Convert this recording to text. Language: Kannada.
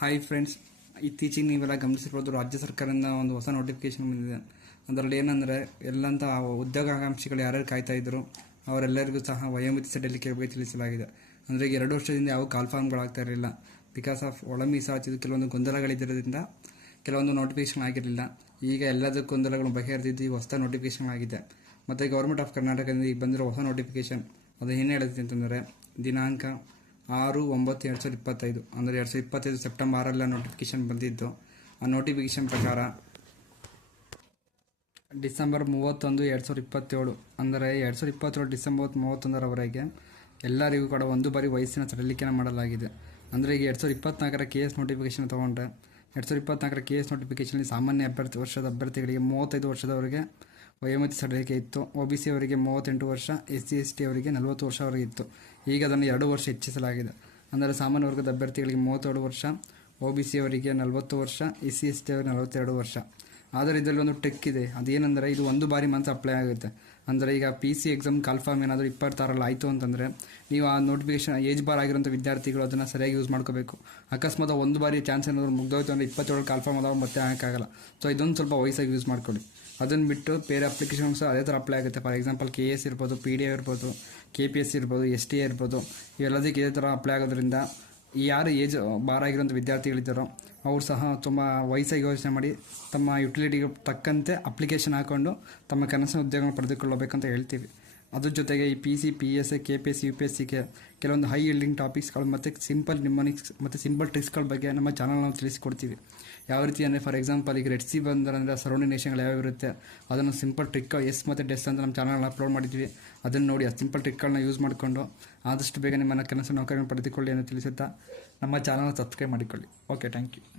ಹಾಯ್ ಫ್ರೆಂಡ್ಸ್, ಇತ್ತೀಚೆಗೆ ನೀವೆಲ್ಲ ಗಮನಿಸಿರ್ಬೋದು, ರಾಜ್ಯ ಸರ್ಕಾರದಿಂದ ಒಂದು ಹೊಸ ನೋಟಿಫಿಕೇಶನ್ ಬಂದಿದೆ. ಅದರಲ್ಲಿ ಏನಂದರೆ ಎಲ್ಲಂತ ಉದ್ಯೋಗಾಕಾಂಕ್ಷಿಗಳು ಯಾರ್ಯಾರು ಕಾಯ್ತಾ ಇದ್ರು ಅವರೆಲ್ಲರಿಗೂ ಸಹ ವಯೋಮಿತಿ ಸಡಿಲಿಕೆ ಬಗ್ಗೆ ತಿಳಿಸಲಾಗಿದೆ. ಅಂದರೆ ಈಗ 2 ವರ್ಷದಿಂದ ಯಾವ ಕಾಲ್ಫಾರ್ಮ್ಗಳಾಗ್ತಾ ಇರಲಿಲ್ಲ. ಬಿಕಾಸ್ ಆಫ್ ಒಳ ಮೀಸಲಾತಿದು ಕೆಲವೊಂದು ಗೊಂದಲಗಳಿದ್ದರಿಂದ ಕೆಲವೊಂದು ನೋಟಿಫಿಕೇಶನ್ ಆಗಿರಲಿಲ್ಲ. ಈಗ ಎಲ್ಲದಕ್ಕೂ ಗೊಂದಲಗಳು ಬಗೆಹರಿದಿದ್ದು ಈ ಹೊಸ ನೋಟಿಫಿಕೇಶನ್ ಆಗಿದೆ. ಮತ್ತು ಗೌರ್ಮೆಂಟ್ ಆಫ್ ಕರ್ನಾಟಕದಿಂದ ಈಗ ಬಂದಿರೋ ಹೊಸ ನೋಟಿಫಿಕೇಶನ್ ಅದು ಏನು ಹೇಳುತ್ತೆ ಅಂತಂದರೆ, ದಿನಾಂಕ 6/9/2025 ಅಂದರೆ 2025 ಸೆಪ್ಟೆಂಬರ್ 6 ನೋಟಿಫಿಕೇಶನ್ ಬಂದಿದ್ದು. ಆ ನೋಟಿಫಿಕೇಶನ್ ಪ್ರಕಾರ ಡಿಸೆಂಬರ್ 31, 2027 ಅಂದರೆ 2027 ಡಿಸೆಂಬರ್ 31ರವರೆಗೆ ಎಲ್ಲರಿಗೂ ಕೂಡ ಒಂದು ಬಾರಿ ವಯಸ್ಸಿನ ಸಡಿಲಿಕೆಯನ್ನು ಮಾಡಲಾಗಿದೆ. ಅಂದರೆ ಈಗ 2024ರ KS ನೋಟಿಫಿಕೇಶನ್ ತೊಗೊಂಡ್ರೆ 2024ರ KS ನೋಟಿಫಿಕೇಶನಲ್ಲಿ ಸಾಮಾನ್ಯ ವರ್ಷದ ಅಭ್ಯರ್ಥಿಗಳಿಗೆ 35 ವರ್ಷದವರೆಗೆ ವಯೋಮಿತಿ ಸಡಿಲಿಕೆ ಇತ್ತು. OBC ಅವರಿಗೆ 38 ವರ್ಷ, SC ST ಅವರಿಗೆ 40 ವರ್ಷವರೆಗೆ ಇತ್ತು. ಈಗ ಅದನ್ನು 2 ವರ್ಷ ಹೆಚ್ಚಿಸಲಾಗಿದೆ. ಅಂದರೆ ಸಾಮಾನ್ಯ ವರ್ಗದ ಅಭ್ಯರ್ಥಿಗಳಿಗೆ 32 ವರ್ಷ, OBC ಅವರಿಗೆ 40 ವರ್ಷ, SC ST ಅವರಿಗೆ 42 ವರ್ಷ. ಆದರೆ ಇದರಲ್ಲಿ ಒಂದು ಟೆಕ್ ಇದೆ. ಅದೇನೆಂದರೆ ಇದು ಒಂದು ಬಾರಿ ಮಾತ್ರ ಅಪ್ಲೈ ಆಗುತ್ತೆ. ಅಂದರೆ ಈಗ PC ಎಕ್ಸಾಮ್ ಕಾಲ್ಫಾರ್ಮ್ ಏನಾದರೂ 26ರಲ್ಲಿ ಆಯಿತು ಅಂತಂದರೆ ನೀವು ಆ ನೋಟಿಫಿಕೇಶನ್ ಏಜ್ ಬಾರ್ ಆಗಿರೋಂಥ ವಿದ್ಯಾರ್ಥಿಗಳು ಅದನ್ನು ಸರಿಯಾಗಿ ಯೂಸ್ ಮಾಡ್ಕೋಬೇಕು. ಅಕಸ್ಮಾತ್ ಒಂದು ಬಾರಿ ಚಾನ್ಸ್ ಏನಾದರೂ ಮುಗ್ದೋಯ್ತು ಅಂದರೆ 27 ಕಾಲ್ಫಾರ್ಮ್ ಆದಾಗ ಮತ್ತೆ ಹಾಕೋಕ್ಕಾಗಲ್ಲ. ಸೊ ಇದೊಂದು ಸ್ವಲ್ಪ ವಯಸ್ಸಾಗಿ ಯೂಸ್ ಮಾಡ್ಕೊಳ್ಳಿ. ಅದನ್ನು ಬಿಟ್ಟು ಬೇರೆ ಅಪ್ಲಿಕೇಶನ್ಸ್ ಅದೇ ಥರ ಅಪ್ಲೈ ಆಗುತ್ತೆ. ಫಾರ್ ಎಕ್ಸಾಂಪಲ್ KS ಇರ್ಬೋದು, PDA ಇರ್ಬೋದು, KPS ಇರ್ಬೋದು, STA ಇರ್ಬೋದು, ಇವೆಲ್ಲದಕ್ಕೆ ಇದೇ ಥರ ಅಪ್ಲೈ ಆಗೋದ್ರಿಂದ ಯಾರು ಏಜ್ ಬಾರ್ ಆಗಿರೋಂಥ ವಿದ್ಯಾರ್ಥಿಗಳಿದ್ದಾರೋ ಅವರು ಸಹ ತುಂಬ ವಯಸ್ಸಾಗಿ ಯೋಚನೆ ಮಾಡಿ ತಮ್ಮ ಯುಟಿಲಿಟಿಗೆ ತಕ್ಕಂತೆ ಅಪ್ಲಿಕೇಶನ್ ಹಾಕ್ಕೊಂಡು ತಮ್ಮ ಕನಸಿನ ಉದ್ಯೋಗವನ್ನು ಪಡೆದುಕೊಳ್ಳಬೇಕಂತ ಹೇಳ್ತೀವಿ. ಅದ್ರ ಜೊತೆಗೆ ಈ PC, PSA, KPS, UPSCಗೆ ಕೆಲವೊಂದು ಹೈ ಯೀಲ್ಡಿಂಗ್ ಟಾಪಿಕ್ಸ್ಗಳು ಮತ್ತು ಸಿಂಪಲ್ ನಿಮೋನಿಕ್ಸ್ ಮತ್ತು ಸಿಂಪಲ್ ಟ್ರಿಕ್ಸ್ಗಳ ಬಗ್ಗೆ ನಮ್ಮ ಚಾನಲ್ ನಾವು ತಿಳಿಸಿಕೊಡ್ತೀವಿ. ಯಾವ ರೀತಿ ಅಂದರೆ ಫಾರ್ ಎಕ್ಸಾಂಪಲ್ ಈಗ ರೆಡ್ ಸಿ ಬಂದರೆ ಸರೌಂಡಿಂಗ್ ನೇಷನ್ಗಳು ಯಾವ್ಯಾವ ಇರುತ್ತೆ ಅದನ್ನು ಸಿಂಪಲ್ ಟ್ರಿಕ್ ಎಸ್ ಮತ್ತು ಡೆಸ್ ಅಂತ ನಮ್ಮ ಚಾನಲ್ನ ಅಪ್ಲೋಡ್ ಮಾಡಿದ್ವಿ. ಅದನ್ನು ನೋಡಿ ಆ ಸಿಂಪಲ್ ಟ್ರಿಕ್ಗಳನ್ನ ಯೂಸ್ ಮಾಡಿಕೊಂಡು ಆದಷ್ಟು ಬೇಗ ನಿಮ್ಮನ್ನು ಕನಸಿನ ನೌಕರಿಯನ್ನು ಪಡೆದುಕೊಳ್ಳಿ ಎಂದು ತಿಳಿಸುತ್ತಾ ನಮ್ಮ ಚಾನಲ್ನ ಸಬ್ಸ್ಕ್ರೈಬ್ ಮಾಡಿಕೊಳ್ಳಿ. Okay, thank you.